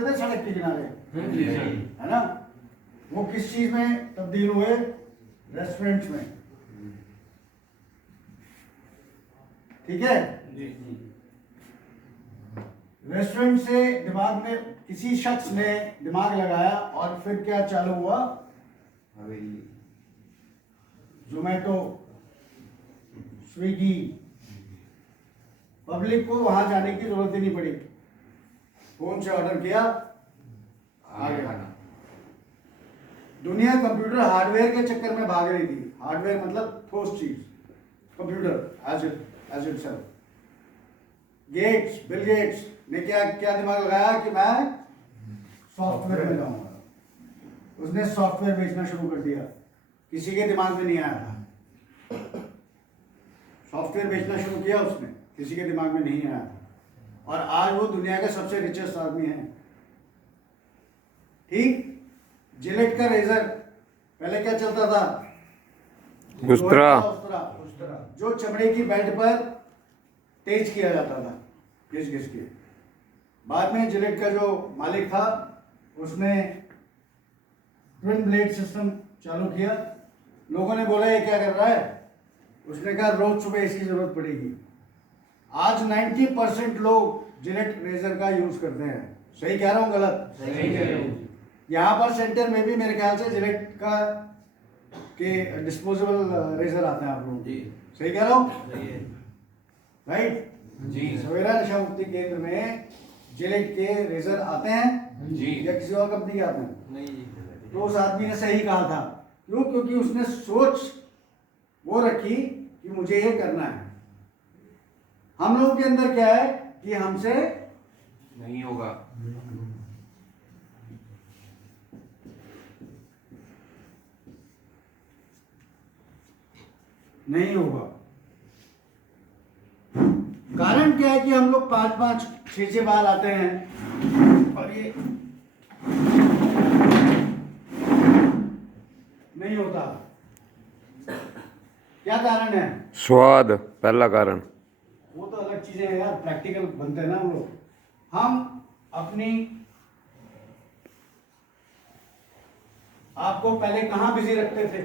खाते थे सड़क के किनारे, जी है ना? वो किस चीज में तब्दील हुए? रेस्टोरेंट्स में। ठीक है? रेस्टोरेंट से दिमाग में किसी शख्स ने दिमाग लगाया और फिर क्या चालू हुआ? जोमेटो, स्विगी। पब्लिक को वहां जाने की जरूरत ही नहीं पड़ी, फोन से ऑर्डर किया, आ गया। दुनिया कंप्यूटर हार्डवेयर के चक्कर में भाग रही थी। हार्डवेयर मतलब ठोस चीज, computer as itself. Bill Gates ने क्या क्या दिमाग लगाया कि मैं सॉफ्टवेयर में जाऊंगा। उसने सॉफ्टवेयर बेचना शुरू कर दिया, किसी के दिमाग में नहीं आया था। सॉफ्टवेयर बेचना शुरू किया उसने, किसी के दिमाग में नहीं आया था, और आज वो दुनिया का सबसे रिचेस्ट आदमी है। ठीक? जिलेट का रेजर पहले क्या चलता था? उस्तरा, जो चमड़े की बेल्ट पर तेज किया जाता था, घिस घिस के। बाद में जिलेट का जो मालिक था उसने ट्विन ब्लेड सिस्टम चालू किया। लोगों ने बोला ये क्या कर रहा है? उसने कहा रोज सुबह इसकी जरूरत पड़ेगी। आज 90% लोग जिलेट रेजर का यूज करते हैं। सही कह रहा हूँ गलत? सही कह रहे हो। यहाँ पर सेंटर में भी मेरे ख्याल से जिलेट का के डिस्पोजेबल रेजर आते हैं आप लोग। सही कह रहा हूँ? राइट? जी सवेरा नशा मुक्ति केंद्र में जिलेट के रेजर आते हैं जी। या किसी और कंपनी के आते हैं? नहीं। तो उस आदमी ने सही कहा था। क्यों? क्योंकि उसने सोच वो रखी कि मुझे ये करना है। हम लोगों के अंदर क्या है कि हमसे नहीं होगा। नहीं होगा। कारण क्या है कि हम लोग 5-5, 6-6 बार आते हैं और ये नहीं होता। क्या कारण है? स्वाद पहला कारण। वो तो अलग चीजें हैं यार, प्रैक्टिकल बनते हैं ना हम लोग। हम अपनी आपको पहले कहाँ बिजी रखते थे?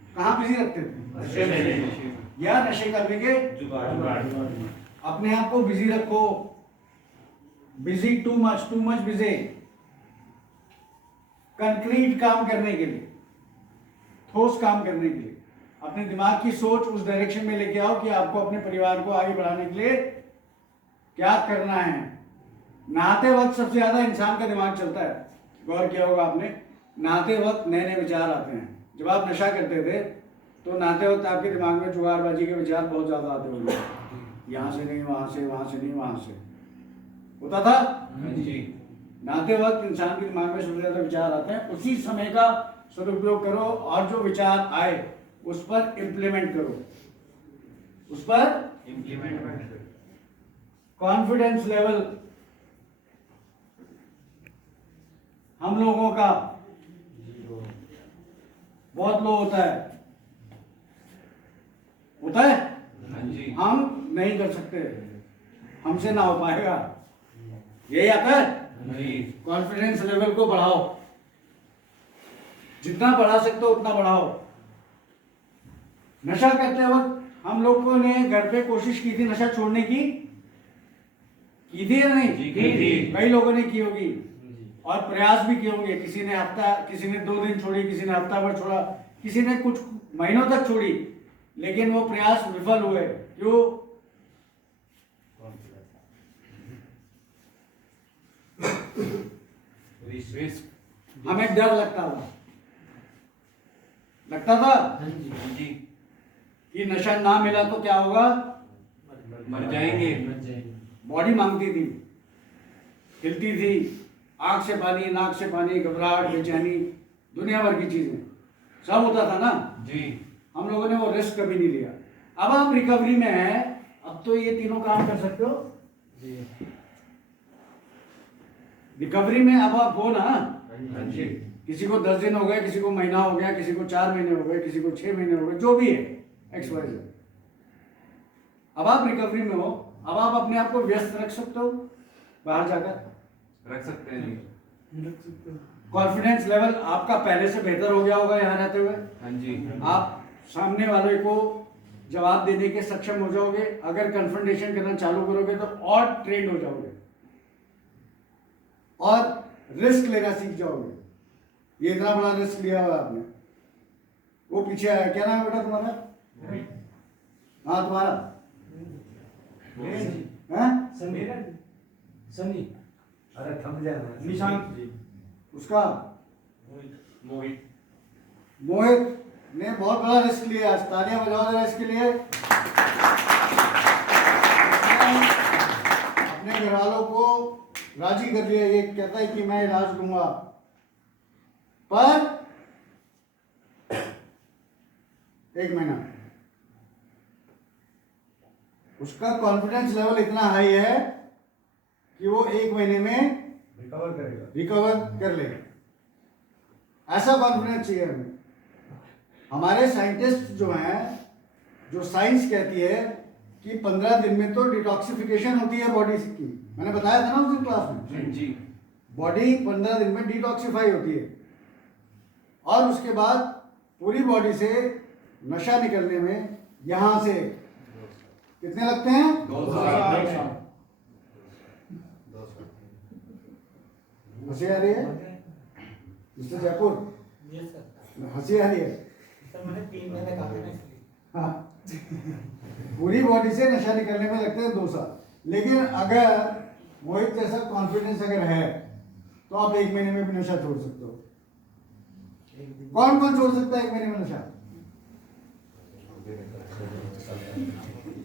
कहाँ बिजी रखते थे? नशे में। या नशे करने के जुगाड़। अपने आप को बिजी रखो। Busy, too much busy. Concrete काम करने के लिए, ठोस काम करने के लिए अपने दिमाग की सोच उस डायरेक्शन में लेके आओ कि आपको अपने परिवार को आगे बढ़ाने के लिए क्या करना है। नहाते वक्त सबसे ज्यादा इंसान का दिमाग चलता है। गौर किया होगा आपने, नहाते वक्त नए नए विचार आते हैं। जब आप नशा करते थे तो नहाते वक्त आपके दिमाग में जुगाड़बाजी के विचार बहुत ज्यादा आते होंगे। यहाँ से नहीं, वहां से, वहां से नहीं, वहां से। होता था? जी। नहाते वक्त इंसान के दिमाग में सबसे ज्यादा विचार आते हैं। उसी समय का सदुपयोग करो और जो विचार आए उस पर इम्प्लीमेंट करो, उस पर इम्प्लीमेंट। कॉन्फिडेंस लेवल हम लोगों का बहुत लो होता है। होता है? जी। हम नहीं कर सकते, हमसे ना हो पाएगा। यही आता है? नहीं। कॉन्फिडेंस लेवल को बढ़ाओ, जितना बढ़ा सकते हो उतना बढ़ाओ। नशा करते वक्त हम लोगों ने घर पे कोशिश की थी नशा छोड़ने की थी या नहीं? जी, की थी। कई लोगों ने की होगी और प्रयास भी किए होंगे। किसी ने हफ्ता, किसी ने 2 दिन छोड़ी, किसी ने हफ्ता भर छोड़ा, किसी ने कुछ महीनों तक छोड़ी, लेकिन वो प्रयास विफल हुए। क्यों? हमें डर लगता था जी। कि नशा ना मिला तो क्या होगा? मर जाएंगे। बॉडी मांगती थी, हिलती थी, आंख से पानी, नाक से पानी, घबराहट, बेचैनी, दुनिया भर की चीजें सब होता था ना। जी। हम लोगों ने वो रिस्क कभी नहीं लिया। अब आप रिकवरी में हैं, अब तो ये तीनों काम कर सकते हो। रिकवरी में अब आप हो ना। जी। किसी को 10 दिन हो गए, किसी को महीना हो गया, किसी को 4 महीने हो गए, किसी को 6 महीने हो गए, जो भी है XYZ। अब आप रिकवरी में हो, अब आप अपने आप को व्यस्त रख सकते हो बाहर जाकर। रख सकते हैं जी। कॉन्फिडेंस लेवल आपका पहले से बेहतर हो गया होगा यहाँ रहते हुए। हाँ जी। आप सामने वाले को जवाब देने के सक्षम हो जाओगे। अगर कन्फ्रंटेशन करना चालू करोगे तो और ट्रेंड हो जाओगे और रिस्क लेना सीख जाओगे। ये इतना बड़ा रिस्क लिया हुआ आपने। वो पीछे आया, क्या नाम है बेटा तुम्हारा? हाँ तुम्हारा हैं? सनी। अरे थम जाना निशांत। उसका मोहित। मोहित ने बहुत बड़ा रिस्क लिया। आज तालियां बजाओ जरा इसके लिए। अपने घर वालों को राजी कर लिया। ये कहता है कि मैं इलाज लूंगा, पर 1 महीना उसका कॉन्फिडेंस लेवल इतना हाई है कि वो 1 महीने में रिकवर करेगा। रिकवर कर लेगा। ऐसा कॉन्फिडेंस चाहिए हमें। हमारे साइंटिस्ट जो हैं, जो साइंस कहती है कि 15 दिन में तो डिटॉक्सिफिकेशन होती है बॉडी की। मैंने बताया था ना उस क्लास में। हाँ जी। बॉडी 15 दिन में डिटॉक्सिफाई होती है और उसके बाद पूरी बॉडी से नशा निकलने में यहां से कितने लगते हैं? 2 साल। हंसी आ रही है मिस्टर जयपुर? हंसी आ रही है? मैंने 3 महीने काम करना इसलिए। हाँ। पूरी बॉडी से नशा निकलने में लगते हैं 2 साल। लेकिन अगर मोहित जैसा कॉन्फिडेंस अगर है तो आप 1 महीने में भी नशा छोड़ सकते हो। कौन कौन छोड़ सकता है 1 महीने में नशा?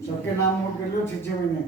सबके नाम नोट कर लो। 6 महीने